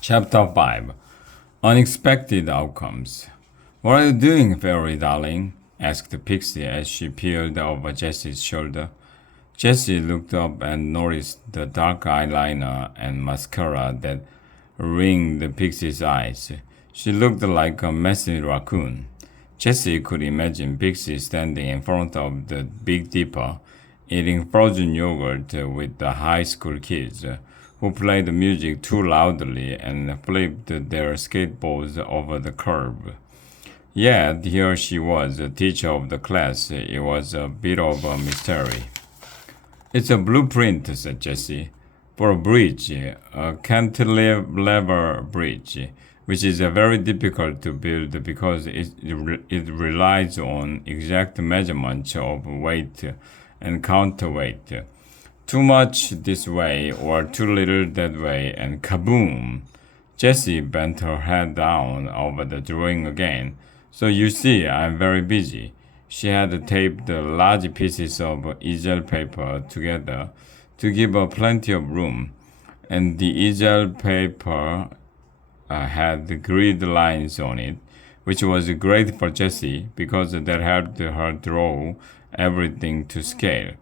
Chapter 5 Unexpected Outcomes. What are you doing, fairy darling? Asked Pixie as she peered over Jessie's shoulder. Jessie looked up and noticed the dark eyeliner and mascara that ringed Pixie's eyes. She looked like a messy raccoon. Jessie could imagine Pixie standing in front of the Big Dipper, eating frozen yogurt with the high school kids who played music too loudly and flipped their skateboards over the curb. Yet here she was, a teacher of the class. It was a bit of a mystery. It's a blueprint, said Jessie, for a bridge, a cantilever bridge, which is very difficult to build because it relies on exact measurements of weight and counterweight. Too much this way or too little that way, and kaboom! Jessie bent her head down over the drawing again. So you see, I'm very busy. She had taped the large pieces of easel paper together to give her plenty of room, and the easel paper had grid lines on it, which was great for Jessie because that helped her draw everything to scale.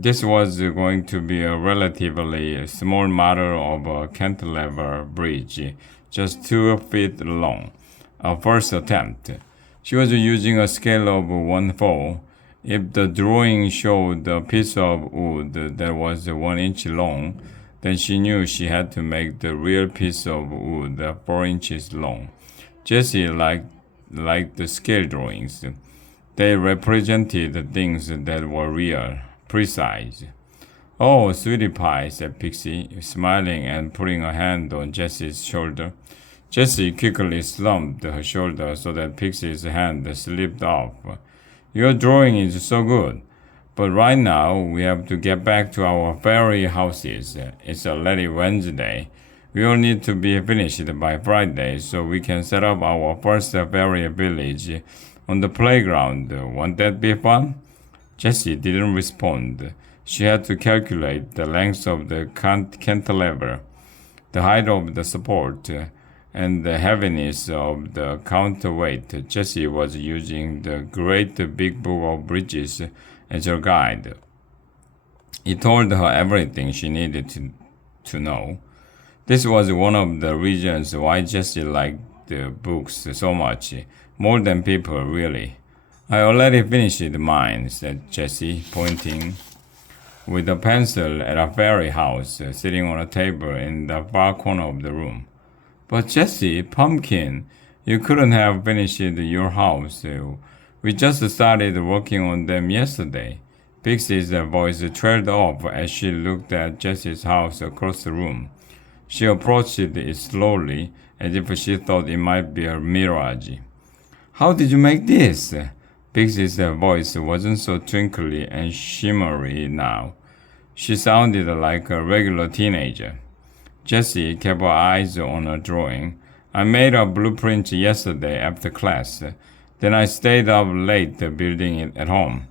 This was going to be a relatively small model of a cantilever bridge, just 2 feet long. Our first attempt. She was using a scale of 1/4. If the drawing showed a piece of wood that was 1 inch long, then she knew she had to make the real piece of wood 4 inches long. Jessie liked the scale drawings. They represented things that were real, precise. Oh, sweetie pie, said Pixie, smiling and putting a hand on Jessie's shoulder. Jessie quickly slumped her shoulder so that Pixie's hand slipped off. Your drawing is so good, but right now we have to get back to our fairy houses. It's already Wednesday. We all need to be finished by Friday so we can set up our first fairy village on the playground. Won't that be fun? Jessie didn't respond. She had to calculate the length of the cantilever, the height of the support, and the heaviness of the counterweight. Jessie was using the Great Big Book of Bridges as her guide. It told her everything she needed to know. This was one of the reasons why Jessie liked the books so much, more than people really. I already finished mine, said Jessie, pointing with a pencil at a fairy house sitting on a table in the far corner of the room. But Jessie, Pumpkin, you couldn't have finished your house. We just started working on them yesterday. Pixie's voice trailed off as she looked at Jessie's house across the room. She approached it slowly, as if she thought it might be a mirage. How did you make this? Pixie's voice wasn't so twinkly and shimmery now. She sounded like a regular teenager. Jessie kept her eyes on her drawing. I made a blueprint yesterday after class. Then I stayed up late building it at home.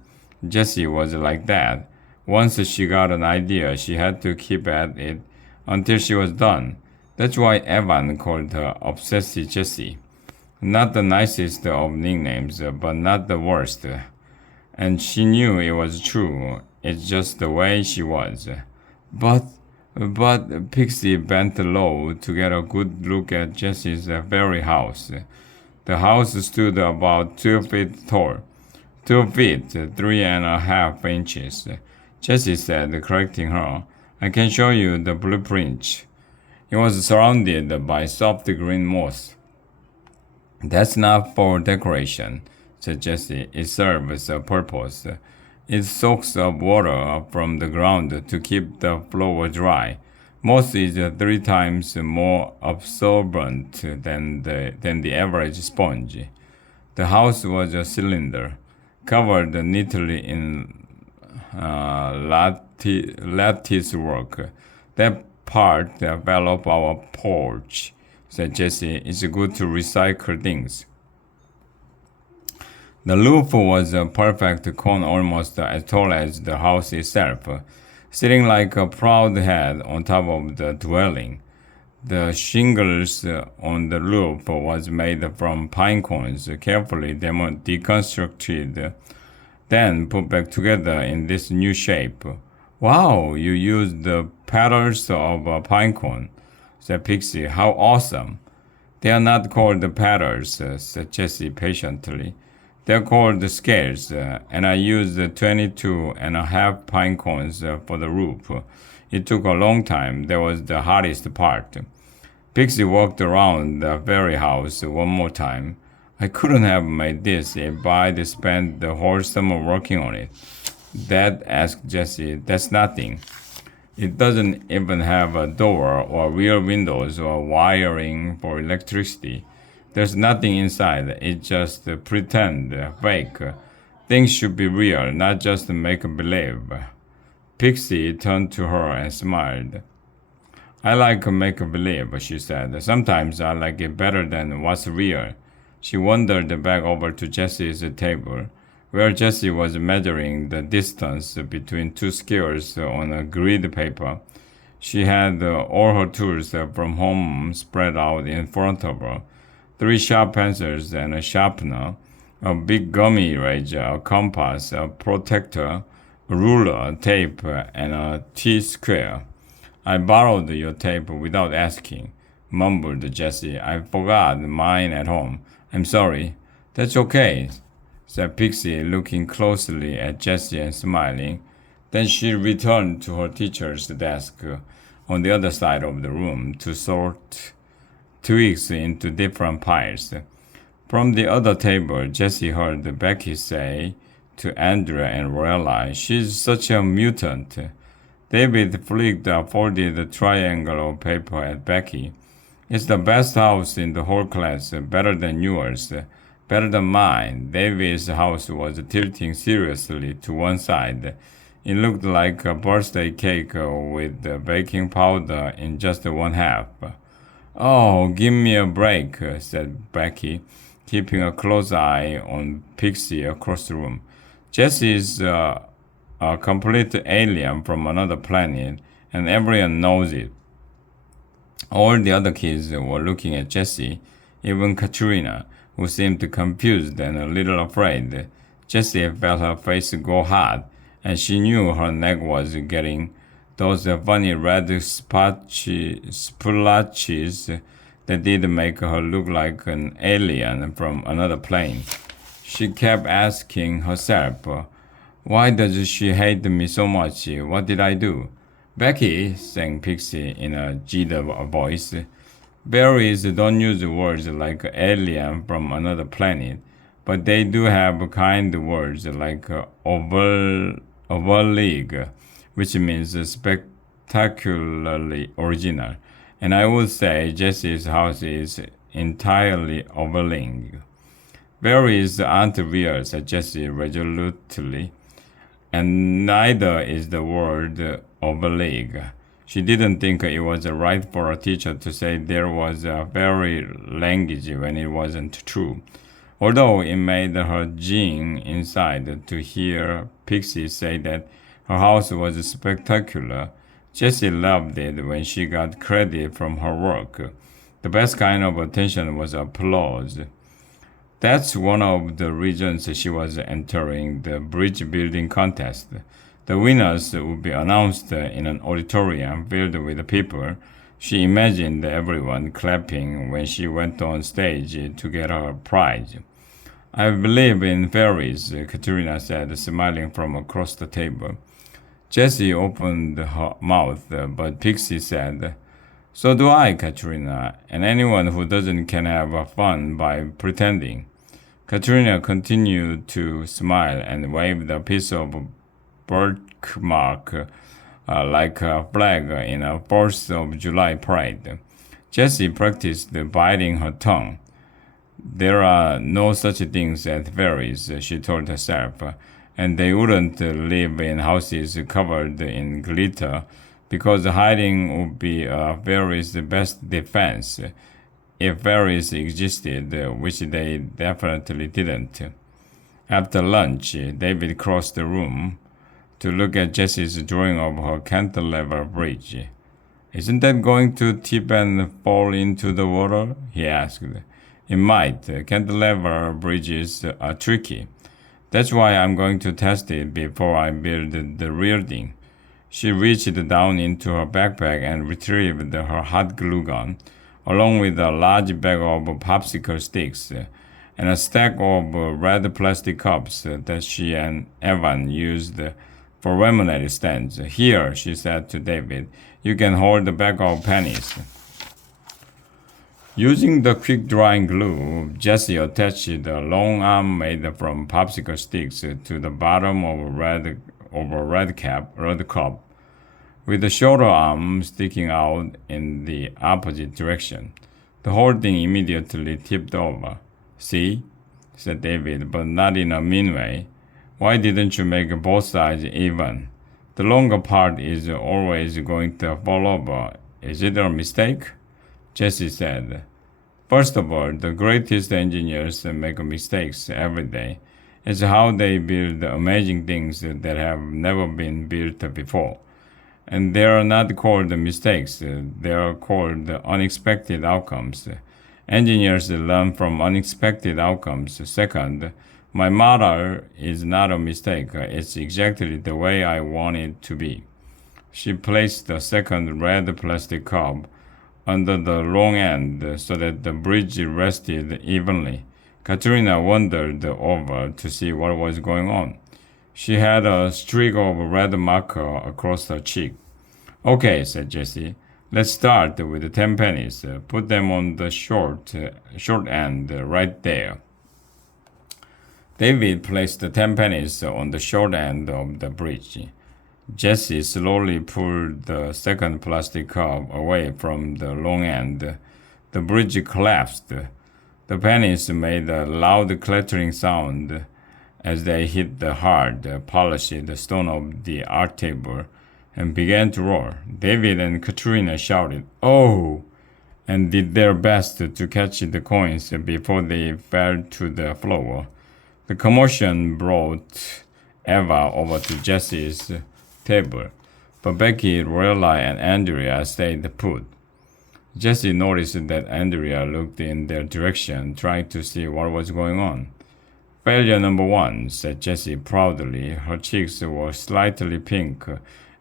Jessie was like that. Once she got an idea, she had to keep at it until she was done. That's why Evan called her Obsessive Jessie. Not the nicest of nicknames, but not the worst. And she knew it was true. It's just the way she was. But Pixie bent low to get a good look at Jessie's fairy house. The house stood about 2 feet tall. 2 feet, 3.5 inches. Jessie said, correcting her. I can show you the blueprint. It was surrounded by soft green moss. That's not for decoration, said Jessie. It serves a purpose. It soaks up water from the ground to keep the floor dry. Moss is 3 times more absorbent than the average sponge. The house was a cylinder, covered neatly in lattice work. That part fell off our porch, said Jessie. It's good to recycle things. The roof was a perfect cone almost as tall as the house itself, sitting like a proud head on top of the dwelling. The shingles on the roof was made from pine cones, carefully deconstructed, then put back together in this new shape. Wow, you used the petals of a pine cone, said Pixie. How awesome! They are not called petals, said Jessie patiently. They're called scales, and I used 22 and a half pine cones for the roof. It took a long time. That was the hardest part. Pixie walked around the fairy house one more time. I couldn't have made this if I'd spent the whole summer working on it. Dad asked Jessie. That's nothing. It doesn't even have a door or real windows or wiring for electricity. There's nothing inside. It's just pretend, fake. Things should be real, not just make believe. Pixie turned to her and smiled. I like make believe, she said. Sometimes I like it better than what's real. She wandered back over to Jessie's table, where Jessie was measuring the distance between two squares on a grid paper. She had all her tools from home spread out in front of her: three sharp pencils and a sharpener, a big gummy eraser, a compass, a protractor, a ruler, tape, and a T-square. I borrowed your tape without asking, mumbled Jessie. I forgot mine at home. I'm sorry. That's okay, said Pixie, looking closely at Jessie and smiling. Then she returned to her teacher's desk on the other side of the room to sort twigs into different piles. From the other table, Jessie heard Becky say to Andrea and Lorelai, "She's such a mutant." David flicked a folded triangle of paper at Becky. "It's the best house in the whole class, better than yours, better than mine." David's house was tilting seriously to one side. It looked like a birthday cake with baking powder in just one half. "Oh, give me a break," said Becky, keeping a close eye on Pixie across the room. "Jessie's a complete alien from another planet, and everyone knows it." All the other kids were looking at Jessie, even Katrina, who seemed confused and a little afraid. Jessie felt her face go hot, and she knew her neck was getting those funny red splotches that did make her look like an alien from another plane. She kept asking herself, why does she hate me so much? What did I do? "Becky," sang Pixie in a jittered voice, "berries don't use words like alien from another planet, but they do have kind words like overleague, which means spectacularly original. And I would say Jessie's house is entirely overleague." "Berries aren't real," said Jessie resolutely, "and neither is the word overleague." She didn't think it was right for a teacher to say there was a fairy language when it wasn't true. Although it made her jing inside to hear Pixie say that her house was spectacular, Jessie loved it when she got credit from her work. The best kind of attention was applause. That's one of the reasons she was entering the bridge building contest. The winners would be announced in an auditorium filled with people. She imagined everyone clapping when she went on stage to get her prize. "I believe in fairies," Katrina said, smiling from across the table. Jessie opened her mouth, but Pixie said, "So do I, Katrina, and anyone who doesn't can have fun by pretending." Katrina continued to smile and waved a piece of birthmark like a flag in a 4th of July parade. Jessie practiced biting her tongue. "There are no such things as fairies," she told herself, "and they wouldn't live in houses covered in glitter, because hiding would be a fairy's best defense, if fairies existed, which they definitely didn't." After lunch, David crossed the room to look at Jessie's drawing of her cantilever bridge. Isn't that going to tip and fall into the water? He asked. It might. Cantilever bridges are tricky. That's why I'm going to test it before I build the real thing. She reached down into her backpack and retrieved her hot glue gun, along with a large bag of popsicle sticks and a stack of red plastic cups that she and Evan used for lemonade stands. Here, she said to David, you can hold the bag of pennies. Using the quick drying glue, Jesse attached a long arm made from popsicle sticks to the bottom of a red cup, with the shorter arm sticking out in the opposite direction. The whole thing immediately tipped over. See? Said David, but not in a mean way. Why didn't you make both sides even? The longer part is always going to fall over. Is it a mistake? Jesse said. First of all, the greatest engineers make mistakes every day. It's how they build amazing things that have never been built before. And they are not called mistakes, they are called unexpected outcomes. Engineers learn from unexpected outcomes. Second, my model is not a mistake, it's exactly the way I want it to be. She placed the second red plastic cup under the long end so that the bridge rested evenly. Katrina wandered over to see what was going on. She had a streak of red marker across her cheek. Okay, said Jesse. Let's start with the 10 pennies. Put them on the short end right there. David placed the 10 pennies on the short end of the bridge. Jesse slowly pulled the second plastic cup away from the long end. The bridge collapsed. The pennies made a loud clattering sound as they hit the hard, polished stone of the art table and began to roar. David and Katrina shouted, "Oh!" and did their best to catch the coins before they fell to the floor. The commotion brought Eva over to Jesse's table, but Becky, Lorelai, and Andrea stayed put. Jesse noticed that Andrea looked in their direction, trying to see what was going on. Failure number one, said Jessie proudly. Her cheeks were slightly pink,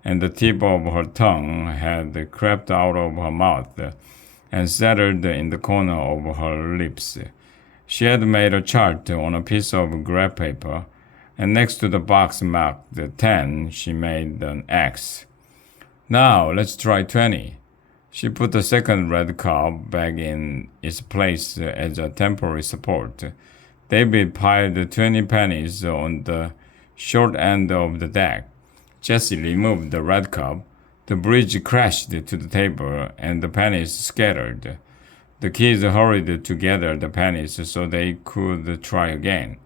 and the tip of her tongue had crept out of her mouth and settled in the corner of her lips. She had made a chart on a piece of graph paper, and next to the box marked 10, she made an X. Now, let's try 20. She put the second red cup back in its place as a temporary support. David piled 20 pennies on the short end of the deck. Jessie removed the red cup. The bridge crashed to the table and the pennies scattered. The kids hurried to gather the pennies so they could try again.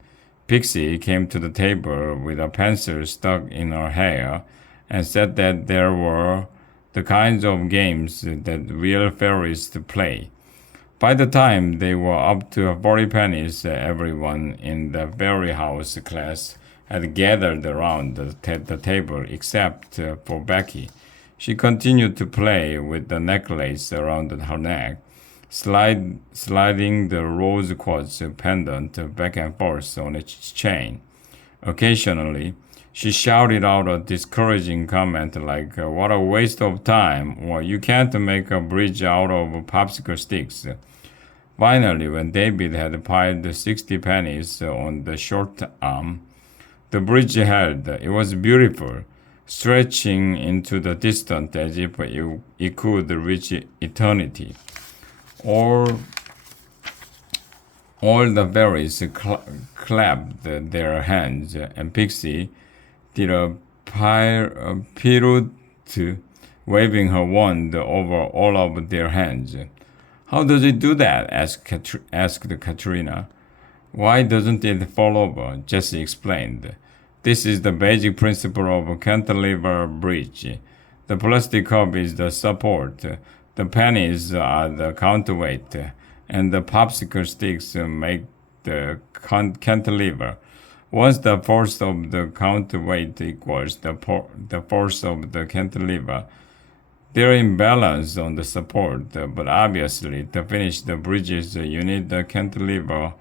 Pixie came to the table with a pencil stuck in her hair and said that there were the kinds of games that real fairies play. By the time they were up to 40 pennies, everyone in the fairy house class had gathered around the table except for Becky. She continued to play with the necklace around her neck, sliding the rose quartz pendant back and forth on its chain. Occasionally, she shouted out a discouraging comment like, "What a waste of time," or "You can't make a bridge out of popsicle sticks." Finally, when David had piled 60 pennies on the short arm, the bridge held. It was beautiful, stretching into the distance as if it could reach eternity. All the fairies clapped their hands, and Pixie did a pirouette, waving her wand over all of their hands. "How does it do that?" asked Katrina. "Why doesn't it fall over?" Jessie explained. "This is the basic principle of a cantilever bridge. The plastic cup is the support, the pennies are the counterweight, and the popsicle sticks make the cantilever. Once the force of the counterweight equals the force of the cantilever, They're imbalanced on the support, but obviously to finish the bridges, you need the cantilever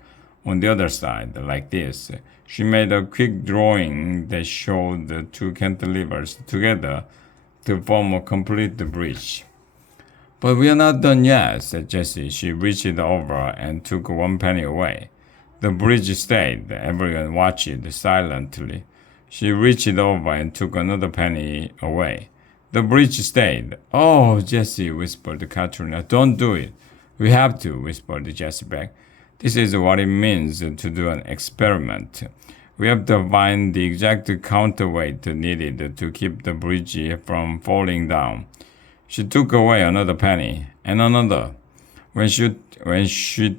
on the other side, like this. She made a quick drawing that showed the two cantilevers together to form a complete bridge. But we are not done yet, said Jessie. She reached over and took one penny away. The bridge stayed. Everyone watched silently. She reached over and took another penny away. The bridge stayed. Oh, Jessie, whispered Katrina. Don't do it. We have to, whispered Jessie back. This is what it means to do an experiment. We have to find the exact counterweight needed to keep the bridge from falling down. She took away another penny, and another. When she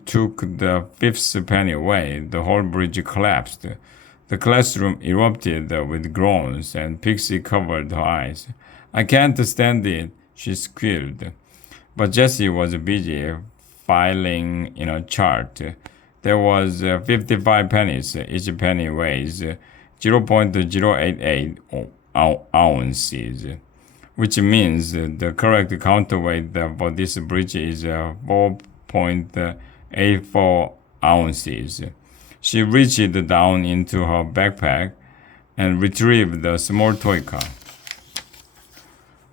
took the fifth penny away, the whole bridge collapsed. The classroom erupted with groans, and Pixie covered her eyes. I can't stand it, she squealed. But Jessie was busy filing in a chart. There was 55 pennies. Each penny weighs 0.088 ounces, which means the correct counterweight for this bridge is 4.84 ounces. She reached down into her backpack and retrieved the small toy car.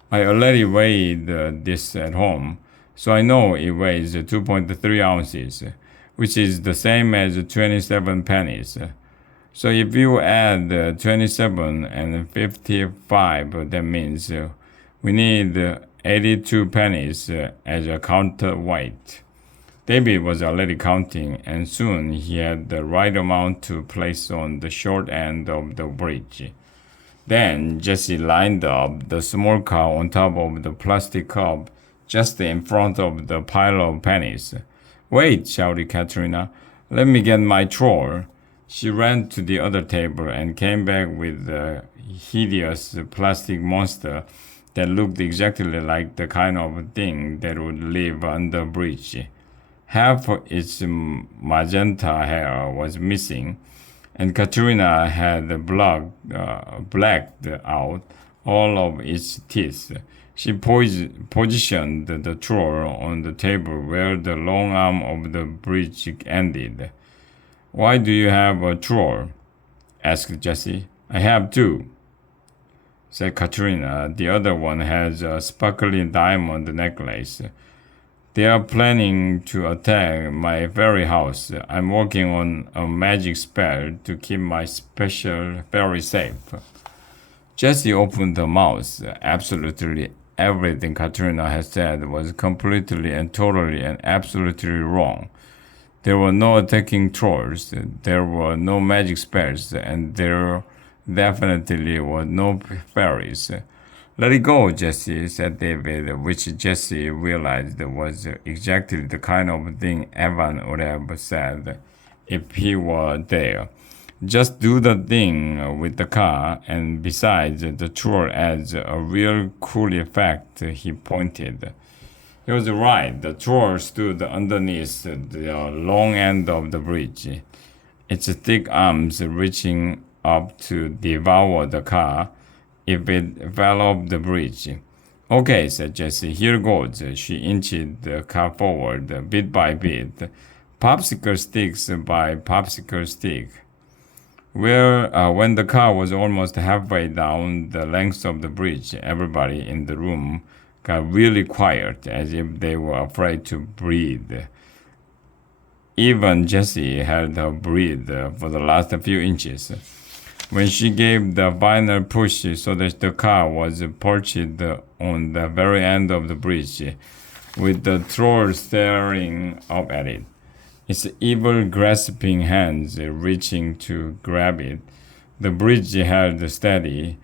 I already weighed this at home, so I know it weighs 2.3 ounces, which is the same as 27 pennies. So if you add 27 and 55, that means we need 82 pennies as a counterweight. David was already counting, and soon he had the right amount to place on the short end of the bridge. Then Jessie lined up the small car on top of the plastic cup just in front of the pile of pennies. Wait, shouted Katrina. Let me get my drawer. She ran to the other table and came back with a hideous plastic monster that looked exactly like the kind of thing that would live under a bridge. Half its magenta hair was missing, and Katrina had blacked out all of its teeth. She positioned the drawer on the table where the long arm of the bridge ended. Why do you have a drawer? Asked Jessie. I have two, said Katrina. The other one has a sparkling diamond necklace. They are planning to attack my fairy house. I'm working on a magic spell to keep my special fairy safe. Jessie opened her mouth. Absolutely everything Katrina had said was completely and totally and absolutely wrong. There were no attacking trolls, there were no magic spells, and there definitely were no fairies. Let it go, Jessie, said David, which Jessie realized was exactly the kind of thing Evan would have said if he were there. Just do the thing with the car, and besides, the tour adds a real cool effect, he pointed. He was right. The tour stood underneath the long end of the bridge, its thick arms reaching up to devour the car if it fell off the bridge. Okay, said Jessie, here goes. She inched the car forward, bit by bit, popsicle sticks by popsicle stick. When the car was almost halfway down the length of the bridge, everybody in the room got really quiet, as if they were afraid to breathe. Even Jessie held her breath for the last few inches. When she gave the final push so that the car was perched on the very end of the bridge, with the troll staring up at it, its evil grasping hands reaching to grab it, the bridge held steady.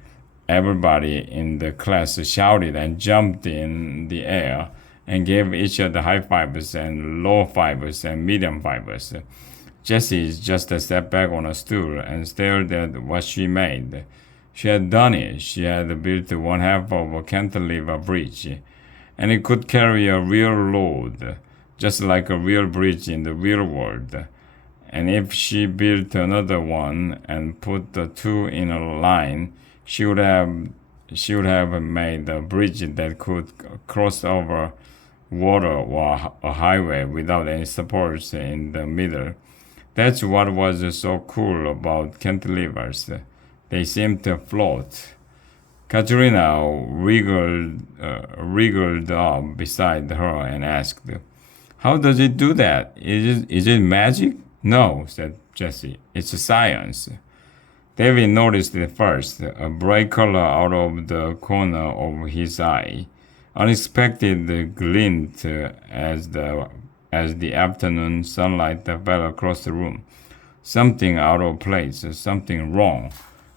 Everybody in the class shouted and jumped in the air and gave each other high fives and low fives and medium fives. Jessie just sat back on a stool and stared at what she made. She had done it. She had built one half of a cantilever bridge, and it could carry a real load, just like a real bridge in the real world. And if she built another one and put the two in a line, she would she would have made a bridge that could cross over water or a highway without any supports in the middle. That's what was so cool about cantilevers. They seemed to float. Katerina wriggled up beside her and asked, "How does it do that? Is it magic?" "No," said Jessie. "It's science." David noticed it first, a bright color out of the corner of his eye. Unexpected glint as the afternoon sunlight fell across the room. Something out of place, something wrong.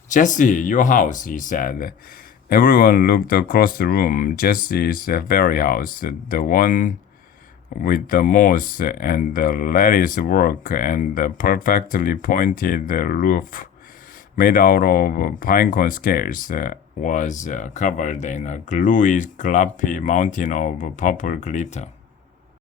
"Jessie, your house," he said. Everyone looked across the room. Jessie's fairy house, the one with the moss and the lattice work and the perfectly pointed roof made out of pinecone scales, was covered in a gluey, gloppy mountain of purple glitter.